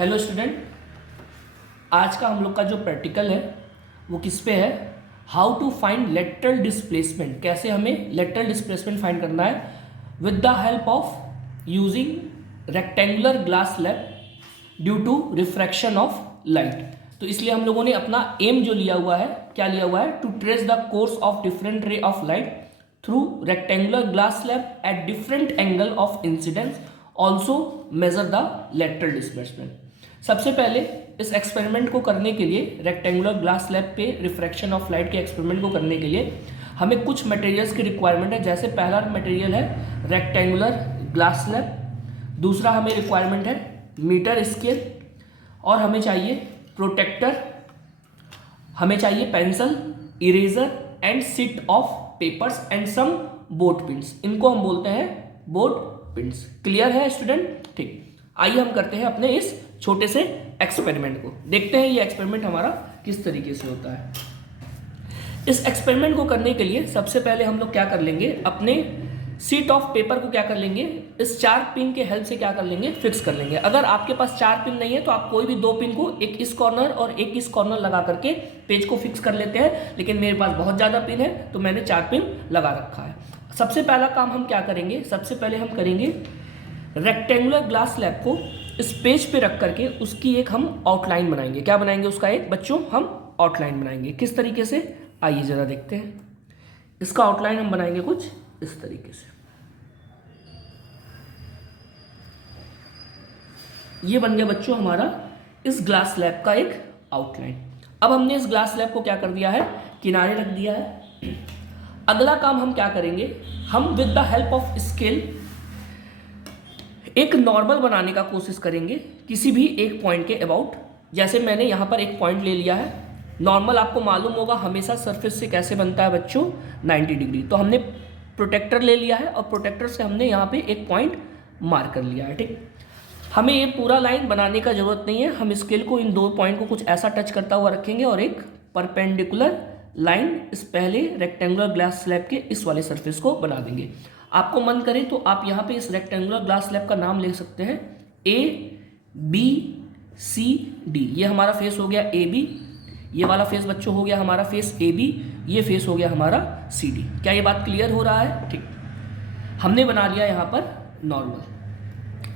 Hello student, आज का हम लोग का जो प्रैक्टिकल है वो किस पे है? How to find lateral displacement. कैसे हमें लेटरल डिस्प्लेसमेंट फाइंड करना है with the help of using rectangular glass slab due to refraction of light. तो इसलिए हम लोगों ने अपना एम जो लिया हुआ है, क्या लिया हुआ है? To trace the course of different ray of light through rectangular glass slab at different angle of incidence, also measure the lateral displacement. सबसे पहले इस एक्सपेरिमेंट को करने के लिए, रेक्टेंगुलर ग्लास स्लैब पे रिफ्रैक्शन ऑफ लाइट के एक्सपेरिमेंट को करने के लिए हमें कुछ मटेरियल्स की रिक्वायरमेंट है। जैसे पहला मटेरियल है रेक्टेंगुलर ग्लास स्लैब, दूसरा हमें रिक्वायरमेंट है मीटर स्केल, और हमें चाहिए प्रोटेक्टर, हमें चाहिए pencil, eraser and sheet of papers and some board pins. इनको हम बोलते हैं बोट पिन्स। क्लियर है स्टूडेंट? ठीक, आइए हम करते हैं अपने इस छोटे से एक्सपेरिमेंट को। देखते हैं ये एक्सपेरिमेंट हमारा किस तरीके से होता है। इस एक्सपेरिमेंट को करने के लिए सबसे पहले हम लोग क्या कर लेंगे, अपने सीट ऑफ पेपर को क्या कर लेंगे, इस 4 पिन के हेल्प से क्या कर लेंगे, फिक्स कर लेंगे। अगर आपके पास 4 पिन नहीं है तो आप कोई भी 2 पिन को, एक इस कॉर्नर और एक इस कॉर्नर लगा करके पेज को फिक्स कर लेते हैं। लेकिन मेरे पास बहुत ज़्यादा पिन है तो मैंने 4 पिन लगा रखा है। सबसे पहला काम हम क्या करेंगे, सबसे पहले हम करेंगे रेक्टेंगुलर ग्लास स्लैब को इस पेज पे रख करके उसकी एक हम आउटलाइन बनाएंगे। क्या बनाएंगे? उसका एक बच्चों हम आउटलाइन बनाएंगे। किस तरीके से, आइए जरा देखते हैं। इसका आउटलाइन हम बनाएंगे कुछ इस तरीके से। ये बन गया बच्चों हमारा इस ग्लास स्लैब का एक आउटलाइन। अब हमने इस ग्लास स्लैब को क्या कर दिया है, किनारे रख दिया है। अगला काम हम क्या करेंगे, हम with the help of scale एक नॉर्मल बनाने का कोशिश करेंगे किसी भी एक पॉइंट के अबाउट। जैसे मैंने यहाँ पर एक पॉइंट ले लिया है। नॉर्मल आपको मालूम होगा हमेशा सरफेस से कैसे बनता है बच्चों, 90 डिग्री। तो हमने प्रोटेक्टर ले लिया है और प्रोटेक्टर से हमने यहाँ पे एक पॉइंट मार्क कर लिया है। ठीक, हमें ये पूरा लाइन बनाने का जरूरत नहीं है। हम स्केल को इन 2 पॉइंट को कुछ ऐसा टच करता हुआ रखेंगे और एक परपेंडिकुलर लाइन इस पहले रेक्टेंगुलर ग्लास स्लैब के इस वाले सरफेस को बना देंगे। आपको मन करे तो आप यहाँ पे इस रेक्टेंगुलर ग्लास स्लैब का नाम लिख सकते हैं ABCD। ये हमारा फेस हो गया AB, ये वाला फेस बच्चों हो गया हमारा फेस AB, ये फेस हो गया हमारा CD। क्या ये बात क्लियर हो रहा है? ठीक, हमने बना लिया यहाँ पर नॉर्मल।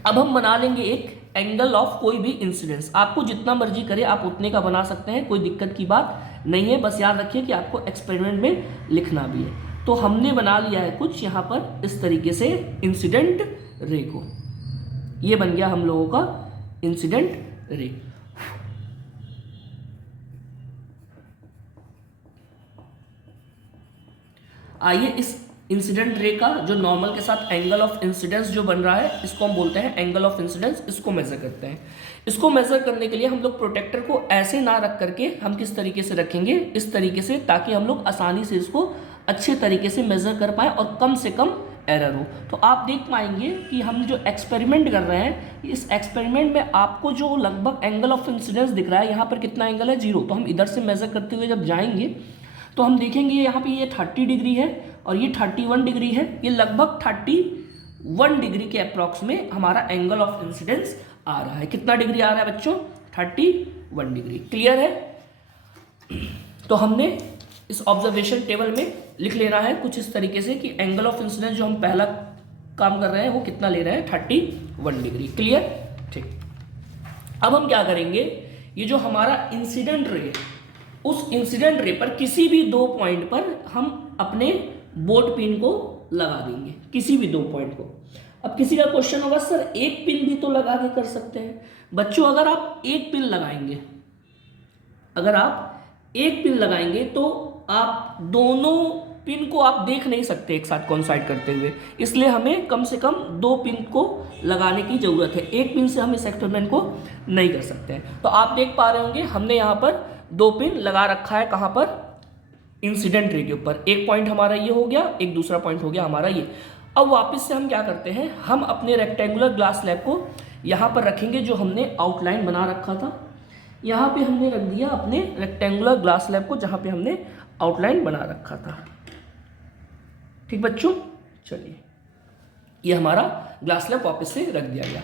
अब हम बना लेंगे एक एंगल ऑफ कोई भी इंसिडेंस। आपको जितना मर्जी करे आप उतने का बना सकते हैं, कोई दिक्कत की बात नहीं है। बस याद रखिए कि आपको एक्सपेरिमेंट में लिखना भी है। तो हमने बना लिया है कुछ यहाँ पर इस तरीके से इंसिडेंट रे को। ये बन गया हम लोगों का इंसिडेंट रे। आइए इस इंसिडेंट रे का जो नॉर्मल के साथ एंगल ऑफ इंसिडेंस जो बन रहा है, इसको हम बोलते हैं एंगल ऑफ इंसिडेंस। इसको मेजर करते हैं। इसको मेजर करने के लिए हम लोग प्रोटेक्टर को ऐसे ना रख करके हम किस तरीके से रखेंगे, इस तरीके से, ताकि हम लोग आसानी से इसको अच्छे तरीके से मेजर कर पाए और कम से कम एरर हो। तो आप देख पाएंगे कि हम जो एक्सपेरिमेंट कर रहे हैं, इस एक्सपेरिमेंट में आपको जो लगभग एंगल ऑफ इंसिडेंस दिख रहा है, यहाँ पर कितना एंगल है, 0। तो हम इधर से मेजर करते हुए जब जाएंगे तो हम देखेंगे यहाँ पे ये 30 डिग्री है और ये 31 डिग्री है। ये लगभग 31 डिग्री के अप्रॉक्स में हमारा एंगल ऑफ इंसिडेंस आ रहा है। कितना डिग्री आ रहा है बच्चों? 31 डिग्री। क्लियर है? तो हमने इस ऑब्जर्वेशन टेबल में लिख लेना है कुछ इस तरीके से कि एंगल ऑफ इंसिडेंस जो हम पहला काम कर रहे हैं वो कितना ले रहे हैं, 31 डिग्री। क्लियर? ठीक, अब हम क्या करेंगे, ये जो हमारा इंसिडेंट रे, उस इंसिडेंट रे पर किसी भी 2 पॉइंट पर हम अपने बोट पिन को लगा देंगे, किसी भी 2 पॉइंट को। अब किसी का क्वेश्चन होगा, सर एक पिन भी तो लगा के कर सकते हैं। बच्चों, अगर आप एक पिन लगाएंगे, अगर आप एक पिन लगाएंगे तो आप दोनों पिन को आप देख नहीं सकते एक साथ कॉन्साइड करते हुए। इसलिए हमें कम से कम 2 पिन को लगाने की जरूरत है। एक पिन से हम इस एक्सपेरिमेंट को नहीं कर सकते हैं। तो आप देख पा रहे होंगे हमने यहाँ पर 2 पिन लगा रखा है। कहाँ पर? इंसिडेंट रे के ऊपर। एक पॉइंट हमारा ये हो गया, एक दूसरा पॉइंट हो गया हमारा ये। अब वापस से हम क्या करते हैं, हम अपने रेक्टेंगुलर ग्लास स्लैब को यहाँ पर रखेंगे जो हमने आउटलाइन बना रखा था। यहाँ पे हमने रख दिया अपने रेक्टेंगुलर ग्लास स्लैब को जहाँ पे हमने आउटलाइन बना रखा था। ठीक बच्चों, चलिए ये हमारा ग्लास स्लैब वापस से रख दिया गया।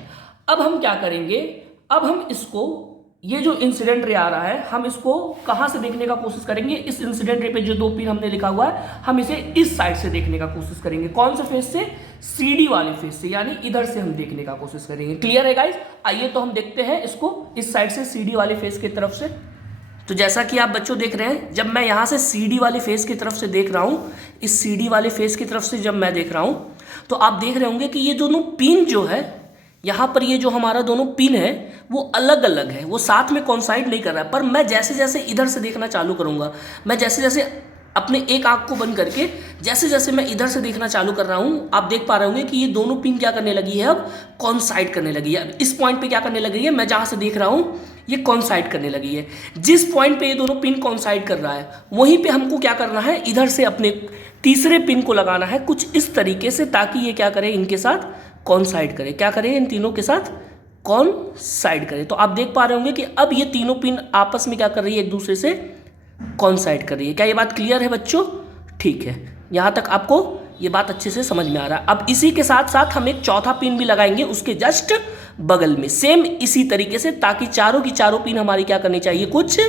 अब हम क्या करेंगे, अब हम इसको, ये जो इंसिडेंट रे आ रहा है, हम इसको कहाँ से देखने का कोशिश करेंगे? इस इंसिडेंट रे पे जो 2 पिन हमने लिखा हुआ है, हम इसे इस साइड से देखने का कोशिश करेंगे। कौन से फेस से? CD वाले फेस से, यानी इधर से हम देखने का कोशिश करेंगे। क्लियर है गाइस? आइए तो हम देखते हैं इसको इस साइड से, CD वाले फेस की तरफ से। तो जैसा कि आप बच्चों देख रहे हैं, जब मैं यहाँ से CD वाले फेस की तरफ से देख रहा हूँ, इस CD वाले फेस की तरफ से जब मैं देख रहा हूँ, तो आप देख रहे होंगे कि ये दोनों पिन जो है, यहाँ पर ये जो हमारा दोनों पिन है वो अलग अलग है, वो साथ में कॉन्साइड नहीं कर रहा है। पर मैं जैसे जैसे इधर से देखना चालू करूँगा, मैं जैसे जैसे अपने एक आँख को बंद करके जैसे जैसे मैं इधर से देखना चालू कर रहा हूँ, आप देख पा रहे होंगे कि ये दोनों पिन क्या करने लगी है, अब कॉन्साइड करने लगी है। अब इस पॉइंट पे क्या करने लगी है, मैं जहाँ से देख रहा हूँ ये कॉन्साइड करने लगी है। जिस पॉइंट पे ये दोनों पिन कॉन्साइड कर रहा है, वहीं पे हमको क्या करना है, इधर से अपने तीसरे पिन को लगाना है कुछ इस तरीके से, ताकि ये क्या करे, इनके साथ कॉन्साइड करे। क्या करे? इन तीनों के साथ कॉन्साइड करे। तो आप देख पा रहे होंगे कि अब ये तीनों पिन आपस में क्या कर रही है, एक दूसरे से कॉन्साइड कर रही है। क्या ये बात क्लियर है बच्चों? ठीक है, यहाँ तक आपको ये बात अच्छे से समझ में आ रहा है। अब इसी के साथ साथ हम एक चौथा पिन भी लगाएंगे उसके जस्ट बगल में, सेम इसी तरीके से, ताकि चारों की चारों पिन हमारी क्या करनी चाहिए, कुछ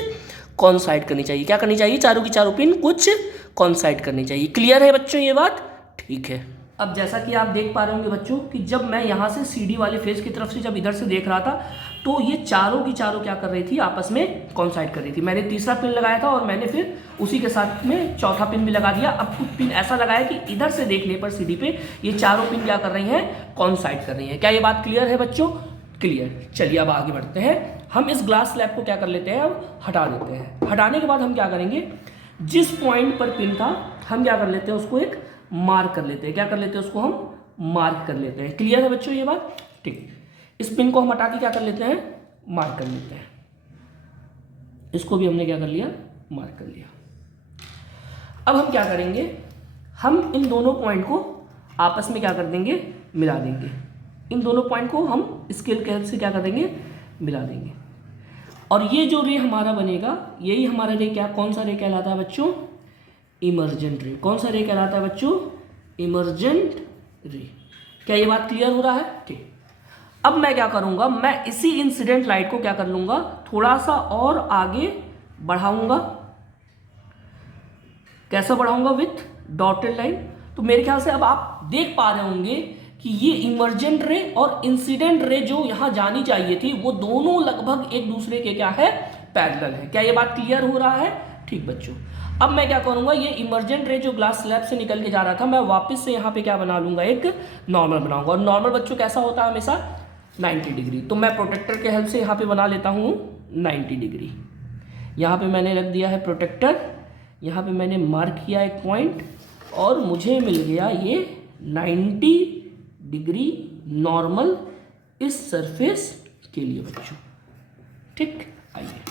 कॉन्साइड करनी चाहिए। क्या करनी चाहिए? चारों की चारों पिन कुछ कॉन्साइड करनी चाहिए। क्लियर है बच्चों ये बात? ठीक है। अब जैसा कि आप देख पा रहे होंगे बच्चों कि जब मैं यहाँ से CD वाले फेस की तरफ से जब इधर से देख रहा था, तो ये चारों की चारों क्या कर रही थी, आपस में कॉन्साइड कर रही थी। मैंने तीसरा पिन लगाया था और मैंने फिर उसी के साथ में चौथा पिन भी लगा दिया। अब कुछ पिन ऐसा लगाया कि इधर से देखने पर CD पे ये चारों पिन क्या कर रही हैं, कॉन्साइड कर रही हैं। क्या ये बात क्लियर है बच्चों? क्लियर। चलिए अब आगे बढ़ते हैं। हम इस ग्लास स्लैब को क्या कर लेते हैं, अब हटा देते हैं। हटाने के बाद हम क्या करेंगे, जिस पॉइंट पर पिन था हम क्या कर लेते हैं, उसको एक मार्क कर लेते हैं। क्या कर लेते हैं? उसको हम मार्क कर लेते हैं। क्लियर है बच्चों ये बात? ठीक। इस पिन को हम हटा के क्या कर लेते हैं, मार्क कर लेते हैं। इसको भी हमने क्या कर लिया, मार्क कर लिया। अब हम क्या करेंगे, हम इन दोनों पॉइंट को आपस में क्या कर देंगे, मिला देंगे। इन दोनों पॉइंट को हम स्केल के हेल्प से क्या कर देंगे, मिला देंगे। और ये जो रे हमारा बनेगा, यही हमारा रे क्या, कौन सा रे कहलाता है बच्चों, इमर्जेंट रे। कौन सा रे कहलाता है बच्चों, इमर्जेंट रे। क्या ये बात क्लियर हो रहा है? ठीक। अब मैं क्या करूंगा, मैं इसी इंसिडेंट लाइट को क्या कर लूंगा, थोड़ा सा और आगे बढ़ाऊंगा। कैसा बढ़ाऊंगा, विथ डॉटेड लाइन। तो मेरे ख्याल से अब आप देख पा रहे होंगे कि ये इमर्जेंट रे और इंसिडेंट रे जो यहां जानी चाहिए थी, वो दोनों लगभग एक दूसरे के क्या है, पैरेलल है। क्या ये बात क्लियर हो रहा है? ठीक बच्चों। अब मैं क्या करूंगा, ये इमर्जेंट रे जो ग्लास स्लैब से निकल के जा रहा था, मैं वापस से यहाँ पे क्या बना लूंगा, एक नॉर्मल बनाऊंगा। और नॉर्मल बच्चों कैसा होता है, हमेशा 90 डिग्री। तो मैं प्रोटेक्टर के हेल्प से यहाँ पे बना लेता हूँ 90 डिग्री। यहाँ पे मैंने रख दिया है प्रोटेक्टर, यहाँ पे मैंने मार्क किया एक पॉइंट, और मुझे मिल गया ये 90 डिग्री नॉर्मल इस सरफेस के लिए बच्चों। ठीक। आइए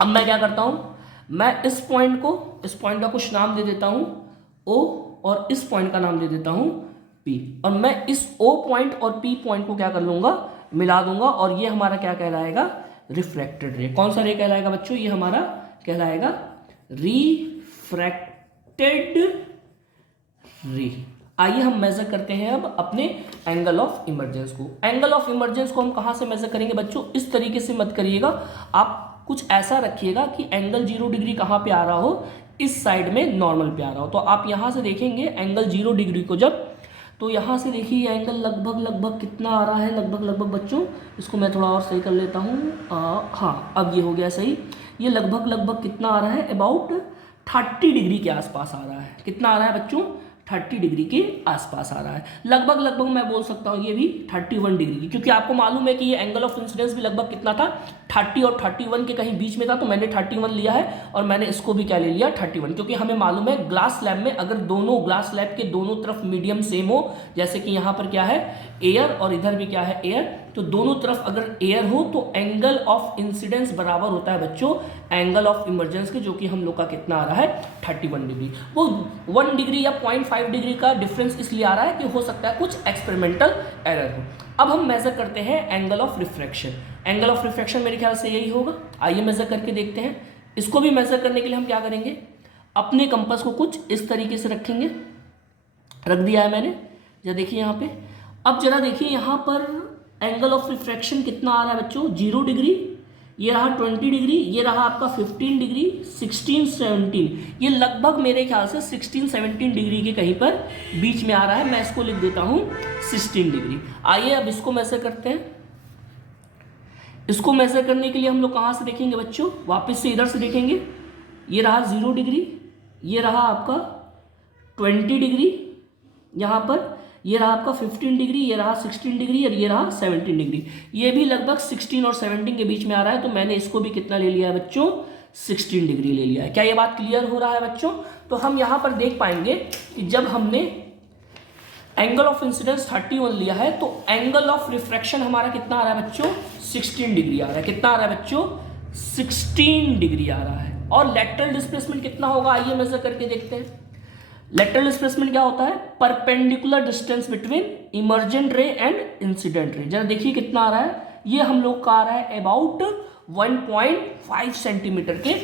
अब मैं क्या करता हूँ, मैं इस पॉइंट का कुछ नाम दे देता हूँ O, और इस पॉइंट का नाम दे देता हूँ P, और मैं इस O पॉइंट और P पॉइंट को क्या कर लूँगा, मिला दूंगा। और ये हमारा क्या कहलाएगा, रिफ्रैक्टेड रे। कौन सा रे कहलाएगा बच्चों, ये हमारा कहलाएगा रिफ्रैक्टेड रे। आइए हम मेजर करते हैं अब अपने एंगल ऑफ इमर्जेंस को। एंगल ऑफ इमर्जेंस को हम कहाँ से मेजर करेंगे बच्चों, इस तरीके से मत करिएगा, आप कुछ ऐसा रखिएगा कि एंगल 0 डिग्री कहाँ पे आ रहा हो, इस साइड में नॉर्मल पे आ रहा हो। तो आप यहाँ से देखेंगे एंगल 0 डिग्री को जब, तो यहाँ से देखिए एंगल लगभग कितना आ रहा है, लगभग बच्चों, इसको मैं थोड़ा और सही कर लेता हूँ। हाँ, अब ये हो गया सही। ये लगभग कितना आ रहा है, अबाउट 30 डिग्री के आसपास आ रहा है। कितना आ रहा है बच्चों, 30 डिग्री के आसपास आ रहा है। लगभग मैं बोल सकता हूँ ये भी 31 डिग्री की, क्योंकि आपको मालूम है कि ये एंगल ऑफ इंसिडेंस भी लगभग कितना था, 30 और 31 के कहीं बीच में था। तो मैंने 31 लिया है, और मैंने इसको भी क्या ले लिया, 31, क्योंकि हमें मालूम है ग्लास स्लैब में अगर दोनों ग्लास स्लैब के दोनों तरफ मीडियम सेम हो, जैसे कि यहाँ पर क्या है एयर और इधर भी क्या है एयर, तो दोनों तरफ अगर एयर हो तो एंगल ऑफ इंसिडेंस बराबर होता है बच्चों एंगल ऑफ इमर्जेंस के, जो कि हम लोग का कितना आ रहा है, 31 डिग्री। वो 1 डिग्री या 0.5 डिग्री का डिफरेंस इसलिए आ रहा है कि हो सकता है कुछ एक्सपेरिमेंटल एरर हो। अब हम मेजर करते हैं angle of refraction. Angle of refraction मेरे ख्याल से यही होगा। आइए मेजर करके देखते हैं। इसको भी मेजर करने के लिए हम क्या करेंगे, अपने कंपास को कुछ इस तरीके से रखेंगे। रख दिया है मैंने, जरा देखिए यहाँ पे। अब जरा देखिए यहाँ पर एंगल ऑफ रिफ्रैक्शन कितना आ रहा है बच्चों, 0 डिग्री, ये रहा 20 डिग्री, ये रहा आपका 15 डिग्री, 16, 17, ये लगभग मेरे ख्याल से 16, 17 डिग्री के कहीं पर बीच में आ रहा है। मैं इसको लिख देता हूँ 16 डिग्री। आइए अब इसको मेजर करते हैं। इसको मेजर करने के लिए हम लोग कहाँ से देखेंगे बच्चों, वापस से इधर से देखेंगे। ये रहा 0 डिग्री, ये रहा आपका 20 डिग्री, यहाँ पर ये रहा आपका 15 डिग्री, ये रहा 16 डिग्री और ये रहा 17 डिग्री। ये भी लगभग 16 और 17 के बीच में आ रहा है, तो मैंने इसको भी कितना ले लिया है बच्चों, 16 डिग्री ले लिया है। क्या ये बात क्लियर हो रहा है बच्चों? तो हम यहाँ पर देख पाएंगे कि जब हमने एंगल ऑफ इंसिडेंस 31 लिया है तो एंगल ऑफ रिफ्रैक्शन हमारा कितना आ रहा है बच्चों, 16 डिग्री आ रहा है। कितना आ रहा है बच्चों, 16 डिग्री आ रहा है। और लेटरल डिस्प्लेसमेंट कितना होगा, आइए मेजर करके देखते हैं। लेटरल डिस्प्लेसमेंट क्या होता है, परपेंडिकुलर डिस्टेंस बिटवीन इमर्जेंट रे एंड इंसिडेंट रे। जरा देखिए कितना आ रहा है, ये हम लोग का आ रहा है अबाउट 1.5 सेंटीमीटर के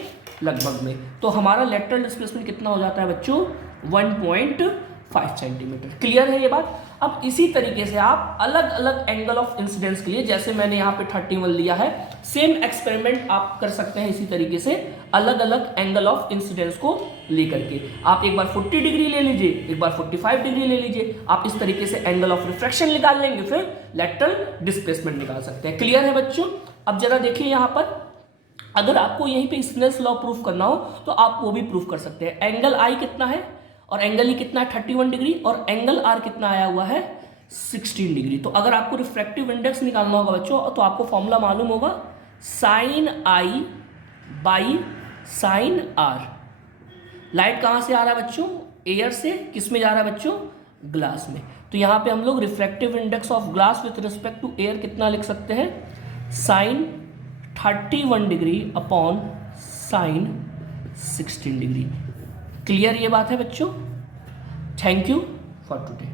लगभग में। तो हमारा लेटरल डिस्प्लेसमेंट कितना हो जाता है बच्चों, 1.5 सेंटीमीटर। क्लियर है ये बात? अब इसी तरीके से आप अलग अलग एंगल ऑफ इंसिडेंस के लिए, जैसे मैंने यहाँ पे 31 लिया है, सेम एक्सपेरिमेंट आप कर सकते हैं इसी तरीके से अलग अलग एंगल ऑफ इंसिडेंस को लेकर के। आप एक बार 40 डिग्री ले लीजिए, एक बार 45 डिग्री ले लीजिए। आप इस तरीके से एंगल ऑफ रिफ्रैक्शन निकाल लेंगे, फिर लेटरल डिस्प्लेसमेंट निकाल सकते हैं। क्लियर है बच्चों? अब जरा देखिए यहाँ पर, अगर आपको यहीं पे स्नेल्स लॉ प्रूफ करना हो तो आप वो भी प्रूफ कर सकते हैं। एंगल आई कितना है और एंगल ई कितना है, 31 डिग्री, और एंगल आर कितना आया हुआ है, 16 डिग्री। तो अगर आपको रिफ्रैक्टिव इंडेक्स निकालना होगा बच्चों, तो आपको फॉर्मूला मालूम होगा, sine i by sine r. Light कहाँ से आ रहा है बच्चों, एयर से। किस में जा रहा है बच्चों, ग्लास में। तो यहाँ पे हम लोग refractive index of glass with respect to air कितना लिख सकते हैं, sine 31 degree upon sine 16 degree. Clear ये बात है बच्चों? Thank you for today.